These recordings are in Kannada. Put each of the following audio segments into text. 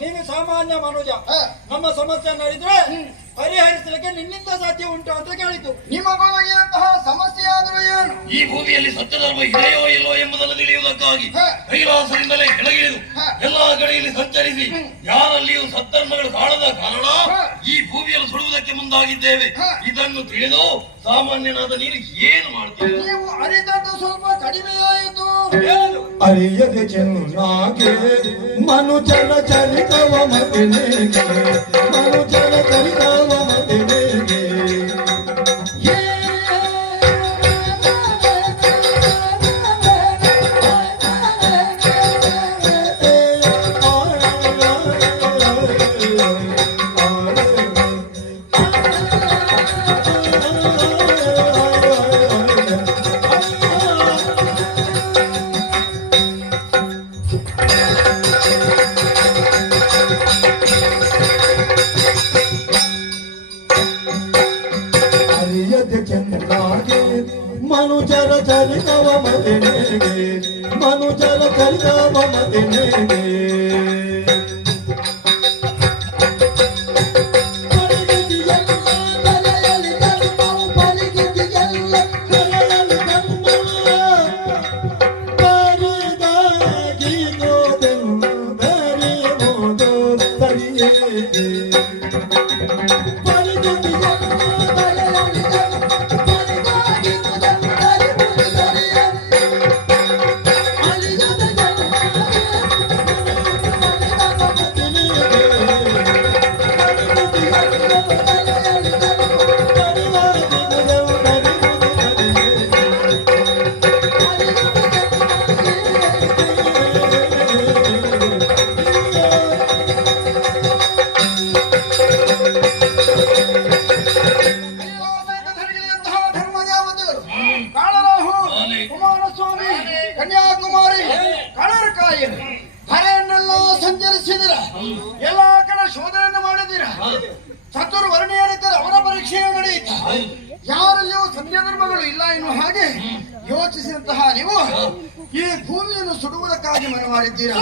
ನೀನು ಸಾಮಾನ್ಯ ಮನುಜ. ನಮ್ಮ ಸಮಸ್ಯೆ ನಡೆದ್ರೆ ಪರಿಹರಿಸಲಿಕ್ಕೆ ನಿನ್ನಿಂದ ಸಾಧ್ಯ ಉಂಟು ಅಂತ ಕೇಳಿತು. ನಿಮಗೊಳಗೆ ಅಂತಹ ಸಮಸ್ಯೆ ಆದರೂ ಏನು? ಈ ಭೂಮಿಯಲ್ಲಿ ಸತ್ಯಧರ್ಮ ಇದೆಯೋ ಇಲ್ಲೋ ಎಂಬುದನ್ನು ತಿಳಿಯುವುದಕ್ಕಾಗಿ ಕೈಲಾಸದಿಂದಲೇ ಕೆಳಗಿಳಿದು. ಎಲ್ಲಾ ಕಡೆಯಲ್ಲಿ ಸಂಚರಿಸಿ ಯಾರಲ್ಲಿಯೂ ಸತ್ಧರ್ಮಗಳು ಕಾಣದ ಕಾರಣ ಮುಂದಾಗಿದ್ದೇವೆ. ಇದನ್ನು ತಿಳಿದು ಸಾಮಾನ್ಯನಾದ ನೀನು ಏನು ಮಾಡ್ತೀವಿ ನೀವು ಸ್ವಲ್ಪ ಕಡಿಮೆಯಾಯಿತು ಅರಿಯದೆ ಚೆನ್ನಾಗಿ. ಮನುಜನ ಚರಿತವ ಮಗನಿಗೆ ಮನುಜನ ಸಂಚರಿಸಿದಿರ ಎಲ್ಲ ಕಡೆ ಶೋಧನೆಯನ್ನು ಮಾಡಿದಿರ ಚತುರ್ವರ್ಣೀಯರಿದ್ದರೆ ಅವರ ಪರೀಕ್ಷೆಯೂ ನಡೆಯಿತು ಯಾರಲ್ಲಿಯೂ ಸಂಧ್ಯ ಧರ್ಮಗಳು ಇಲ್ಲ ಎನ್ನುವ ಹಾಗೆ ಯೋಚಿಸಿದಂತಹ ನೀವು ಈ ಭೂಮಿಯನ್ನು ಸುಡುವುದಕ್ಕಾಗಿ ಮನೆ ಮಾಡಿದ್ದೀರಾ?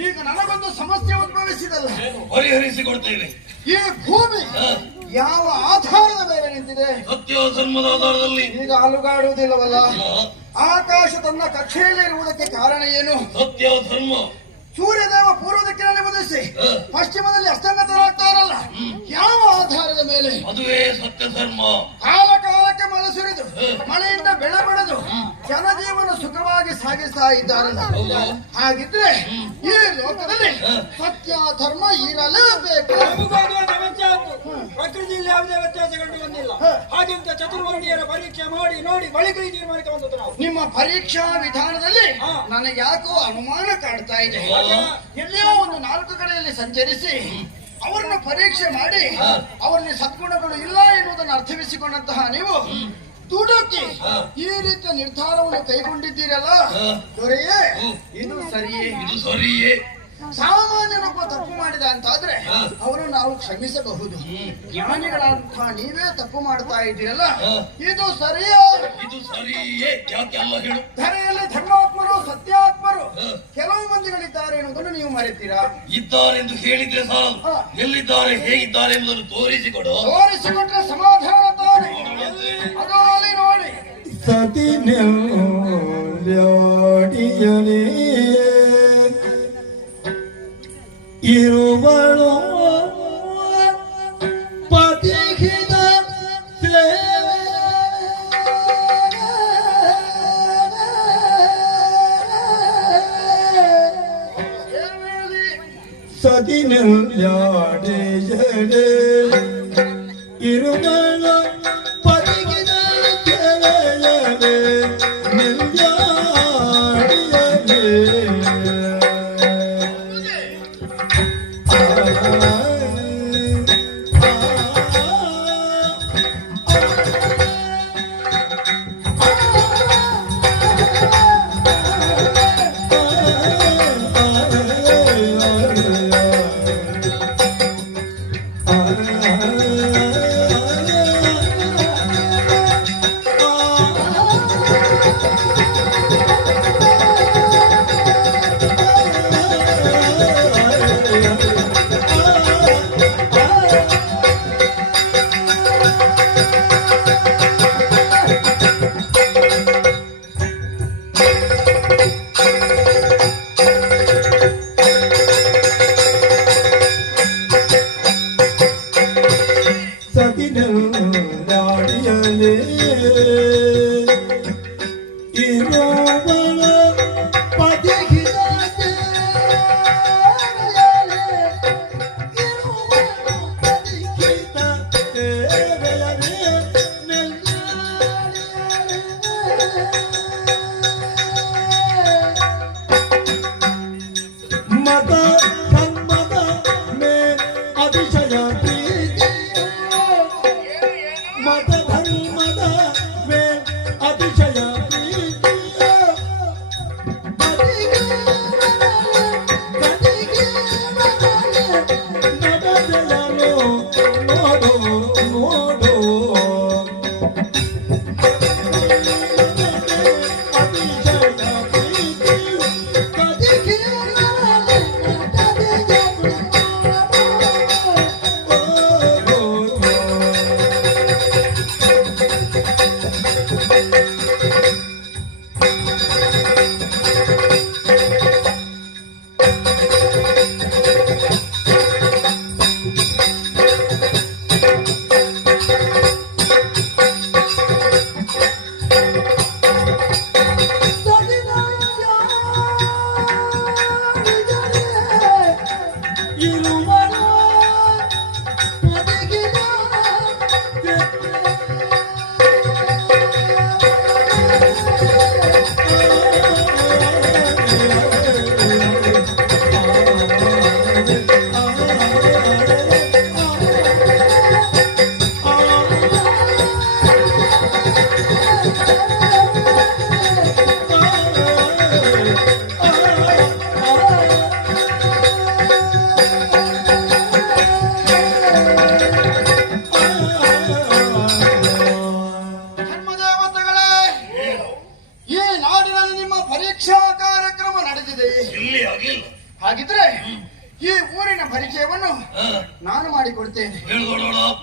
ಈಗ ನನಗೊಂದು ಸಮಸ್ಯೆ ಉದ್ಭವಿಸಿದಲ್ಲ. ಪರಿಹರಿಸಿಕೊಡ್ತೇವೆ ಈ ಭೂಮಿ ಯಾವ ಆಧಾರದ ಮೇಲೆ ನಿಂತಿದೆ? ಸತ್ಯ ಧರ್ಮದ ಆಧಾರದಲ್ಲಿ. ಈಗ ಅಲುಗಾಡುವುದಿಲ್ಲವಲ್ಲ? ಆಕಾಶ ತನ್ನ ಕಕ್ಷೆಯಲ್ಲಿ ಇರುವುದಕ್ಕೆ ಕಾರಣ ಏನು? ಸತ್ಯ ಧರ್ಮ. ಸೂರ್ಯದೇವ ಪೂರ್ವ ದಿಕ್ಕಿನಲ್ಲಿ ಉದಿಸಿ ಪಶ್ಚಿಮದಲ್ಲಿ ಅಸ್ತಂಗತರಾಗ್ತಾರಲ್ಲ ಯಾವ ಆಧಾರದ ಮೇಲೆ? ಅದುವೇ ಸತ್ಯ ಧರ್ಮ. ಕಾಲ ಕಾಲಕ್ಕೆ ಮಳೆ ಸುರಿದು ಮಳೆಯಿಂದ ಬೆಳೆ ಬೆಳೆದು ಜನಜೀವನ ಸುಖವಾಗಿ ಸಾಗಿಸ್ತಾ ಇದ್ದಾರಲ್ಲ ಹಾಗಿದ್ರೆ ಈ ಲೋಕದಲ್ಲಿ ಸತ್ಯ ಧರ್ಮ ಇರಲೇಬೇಕು. ಪ್ರಕೃತಿಯಲ್ಲಿ ಯಾವುದೇ ವ್ಯತ್ಯಾಸ ಬಂದಿಲ್ಲ. ಹಾಗೆಂತ ಪರೀಕ್ಷೆ ಮಾಡಿ ನೋಡಿ ಬಳಿಕ ಈ ತೀರ್ಮಾನಕ್ಕೆ ಬಂದದ್ದು ನಾವು. ನಿಮ್ಮ ಪರೀಕ್ಷಾ ವಿಧಾನದಲ್ಲಿ. ನನಗೆ ಯಾಕೋ ಅನುಮಾನ ಕಾಡ್ತಾ ಇದೆ. ಎಲ್ಲಿಯೋ ಒಂದು ನಾಲ್ಕು ಕಡೆಯಲ್ಲಿ ಸಂಚರಿಸಿ ಅವರನ್ನು ಪರೀಕ್ಷೆ ಮಾಡಿ ಅವರಲ್ಲಿ ಸದ್ಗುಣಗಳು ಇಲ್ಲ ಎನ್ನುವುದನ್ನು ಅರ್ಥವಿಸಿಕೊಂಡಂತಹ ನೀವು ದುಡುಕಿ ಈ ರೀತಿಯ ನಿರ್ಧಾರವನ್ನು ಕೈಗೊಂಡಿದ್ದೀರಲ್ಲ ದೊರೆಯೇ? ಇದು ಸರಿಯೇ ಇದು ಸರಿಯೇ. ಸಾಮಾನ್ಯನೊಬ್ಬ ತಪ್ಪು ಮಾಡಿದ ಅಂತಾದ್ರೆ ಅವರು ನಾವು ಕ್ಷಮಿಸಬಹುದು. ಜ್ಞಾನಿಗಳಂತ ನೀವೇ ತಪ್ಪು ಮಾಡ್ತಾ ಇದ್ದೀರಲ್ಲ? ಇದು ಸರಿಯೇ ಇದು ಸರಿಯೇ. ಧರೆಯಲ್ಲಿ ಧರ್ಮಾತ್ಮರು ಸತ್ಯಾತ್ಮರು ಕೆಲವು ಮಂದಿಗಳಿದ್ದಾರೆ ಎನ್ನುವುದನ್ನು ನೀವು ಮರೆತೀರಾ? ಇದ್ದಾರೆಂದು ಹೇಳಿದ್ರೆ ಸಾಲದು ಎಲ್ಲಿದ್ದಾರೆ ಹೇಗಿದ್ದಾರೆ ಎಂಬುದನ್ನು ತೋರಿಸಿಕೊಡು. ತೋರಿಸಿಕೊಟ್ರೆ ಸಮಾಧಾನ ತಾನೆ. ಅದು ಅಲ್ಲಿ ನೋಡಿ ಸತಿ Amen. ಮಾಡಿಕೊಡ್ತೇನೆ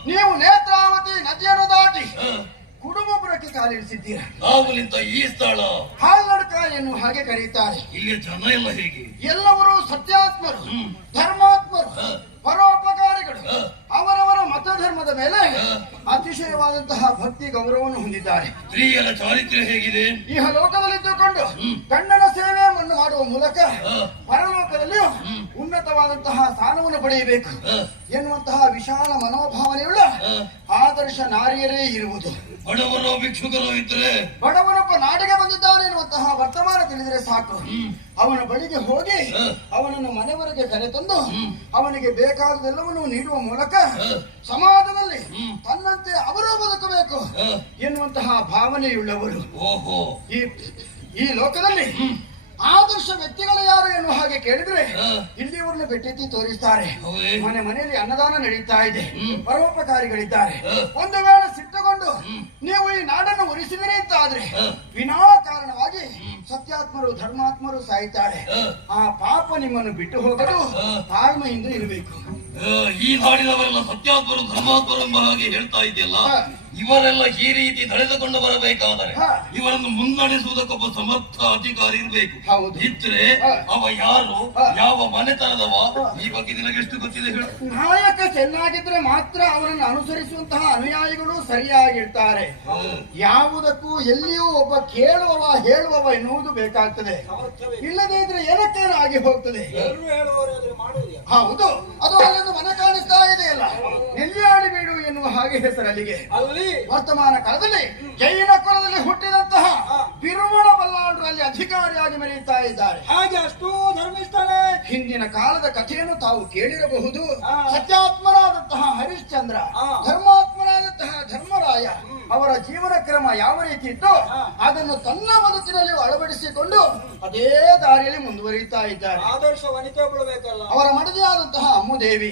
ನೀವು ನೇತ್ರಾವತಿ ನದಿಯನ್ನು ದಾಟಿ ಕುಡುಮಪುರಕ್ಕೆ ಕಾಲಿರಿಸಿದ್ದೀರ ನಾವು ನಿಂತ ಈ ಸ್ಥಳ. ಹಾಲ್ನಡ್ಕ ಎನ್ನು ಹಾಗೆ ಕರೀತಾರೆ ಇಲ್ಲಿ ಜನ ಎಲ್ಲ ಹೇಗೆ? ಎಲ್ಲವರು ಸತ್ಯಾತ್ಮರು. ಧರ್ಮಾತ್ಮರು. ಪರೋಪಕಾರಿಗಳು. ಅವರವರ ಮತಧರ್ಮದ ಮೇಲೆ ಅತಿಶಯವಾದಂತಹ ಭಕ್ತಿ ಗೌರವವನ್ನು ಹೊಂದಿದ್ದಾರೆ. ಸ್ತ್ರೀಯರ ಚಾರಿತ್ರ್ಯ ಹೇಗಿದೆ? ಇಹ ಲೋಕದಲ್ಲಿದ್ದುಕೊಂಡು ಕಣ್ಣನ ಸೇವೆಯನ್ನು ಮಾಡುವ ಮೂಲಕ ಪರಲೋಕದಲ್ಲಿ ಉನ್ನತವಾದಂತಹ ಸ್ಥಾನವನ್ನು ಪಡೆಯಬೇಕು ಎನ್ನುವಂತಹ ವಿಶಾಲ ಮನೋಭಾವನೆಯುಳ್ಳ. ಆದರ್ಶ ನಾರಿಯರೇ ಇರುವುದು. ಬಡವರೋ ಭಿಕ್ಷುಕರು ಇದ್ರೆ ಬಡವನೊಬ್ಬ ನಾಡಿಗೆ ಬಂದಿದ್ದಾನೆ ಎನ್ನುವಂತಹ ವರ್ತಮಾನ ತಿಳಿದರೆ ಸಾಕು. ಅವನ ಬಳಿಗೆ ಹೋಗಿ ಅವನನ್ನು ಮನೆವರೆಗೆ ಕರೆತಂದು ಅವನಿಗೆ ಅವನಿಗೆ ಬೇಕಾದದೆಲ್ಲವನ್ನು ನೀಡುವ ಮೂಲಕ ಸಮಾಜದಲ್ಲಿ ತನ್ನಂತೆ ಅವರು ಬದುಕಬೇಕು ಎನ್ನುವಂತಹ ಭಾವನೆಯುಳ್ಳವರು. ಓಹೋ. ಈ ಈ ಲೋಕದಲ್ಲಿ ಆದರ್ಶ ವ್ಯಕ್ತಿಗಳು ಯಾರು ಎನ್ನುವ ಹಾಗೆ ಕೇಳಿದ್ರೆ ಇಲ್ಲಿ ಇಲ್ಲಿಯವ್ರನ್ನ ಬೆಟ್ಟೆತ್ತಿ ತೋರಿಸ್ತಾರೆ. ಮನೆ ಮನೆಯಲ್ಲಿ ಅನ್ನದಾನ ನಡೀತಾ ಇದೆ. ಪರೋಪಕಾರಿಗಳಿದ್ದಾರೆ. ಒಂದು ವೇಳೆ ಸಿಟ್ಟುಕೊಂಡು ನೀವು ಈ ನಾಡನ್ನು ಉರಿಸಿದರೆ ಅಂತ ಆದ್ರೆ ವಿನಾ ವಿನಾಕಾರಣವಾಗಿ ಸತ್ಯಾತ್ಮರು ಧರ್ಮಾತ್ಮರು ಸಾಯ್ತಾರೆ ಹ. ಆ ಪಾಪ ನಿಮ್ಮನ್ನು ಬಿಟ್ಟು ಹೋಗಲು ಹ. ತಾಳ್ಮೆಯಿಂದ ಇರಬೇಕು ಆ, ಈ ನಾಡಿನವರೆಲ್ಲ ಸತ್ಯಾತ್ಮರು ಧರ್ಮಾತ್ಮರು ಎಂಬ ಹಾಗೆ ಹೇಳ್ತಾ ಇದೆಯಲ್ಲ. ಇವರೆಲ್ಲ ಈ ರೀತಿ ನಡೆದುಕೊಂಡು ಬರಬೇಕಾದರೆ ಹ. ಇವರನ್ನು ಮುನ್ನಡೆಸುವುದಕ್ಕೊಬ್ಬ ಸಮರ್ಥ ಅಧಿಕಾರಿ ಇರಬೇಕು ಹೌದು. ಇದ್ರೆ ಅವ ಯಾರು. ಯಾವ ಮನೆತನದವ ಈ ಬಗ್ಗೆ ನಿನಗೆ ಎಷ್ಟು ಗೊತ್ತಿದೆ ಹೇಳು ನಾಯಕ ಚೆನ್ನಾಗಿದ್ರೆ ಮಾತ್ರ ಅವರನ್ನು ಅನುಸರಿಸುವಂತಹ ಅನುಯಾಯಿಗಳು ಸರಿಯಾಗಿರ್ತಾರೆ. ಯಾವುದಕ್ಕೂ ಎಲ್ಲಿಯೂ ಒಬ್ಬ ಕೇಳುವವ ಹೇಳುವವ ಎನ್ನುವುದು ಬೇಕಾಗ್ತದೆ ಇಲ್ಲದೇ ಇದ್ರೆ ಏನಕ್ಕೇನು ಆಗಿ ಹೋಗ್ತದೆ? ಹೌದು ಅದು ಅಲ್ಲೊಂದು ಮನೆ ಕಾಣಿಸ್ತಾ ಇದೆಯಲ್ಲ? ನೆಲ್ಲಿಯಾಡಿ ಬೀಡು ಎನ್ನುವ ಹಾಗೆ ಹೆಸರಲ್ಲಿಗೆ. ಅಲ್ಲಿ. ವರ್ತಮಾನ ಕಾಲದಲ್ಲಿ ಜೈನ ಕುಲದಲ್ಲಿ ಹುಟ್ಟಿದಂತಹ ಬಿರುವಣ ಬಲ್ಲಾಳರು ಅಲ್ಲಿ ಅಧಿಕಾರಿಯಾಗಿ ಮೆರೆಯುತ್ತಾ ಇದ್ದಾರೆ. ಹಾಗೆ ಅಷ್ಟೋ ಧರ್ಮಿಸ್ತಾನೆ ಹಿಂದಿನ ಕಾಲದ ಕಥೆಯನ್ನು ತಾವು ಕೇಳಿರಬಹುದು. ಸತ್ಯಾತ್ಮನಾದಂತಹ ಹರಿಶ್ಚಂದ್ರ. ಧರ್ಮಾತ್ಮನಾದಂತಹ ಧರ್ಮರಾಯ ಅವರ ಜೀವನ ಕ್ರಮ ಯಾವ ರೀತಿ ಇತ್ತು ಅದನ್ನು ತನ್ನ ಮನಸ್ಸಿನಲ್ಲಿ ಅಳವಡಿಸಿಕೊಂಡು ಅದೇ ದಾರಿಯಲ್ಲಿ ಮುಂದುವರಿಯುತ್ತಾ ಇದ್ದಾರೆ. ಆದರ್ಶ ವನಿತೆ ಅವರ ಅವರ ಆದಂತಹ ಅಮ್ಮುದೇವಿ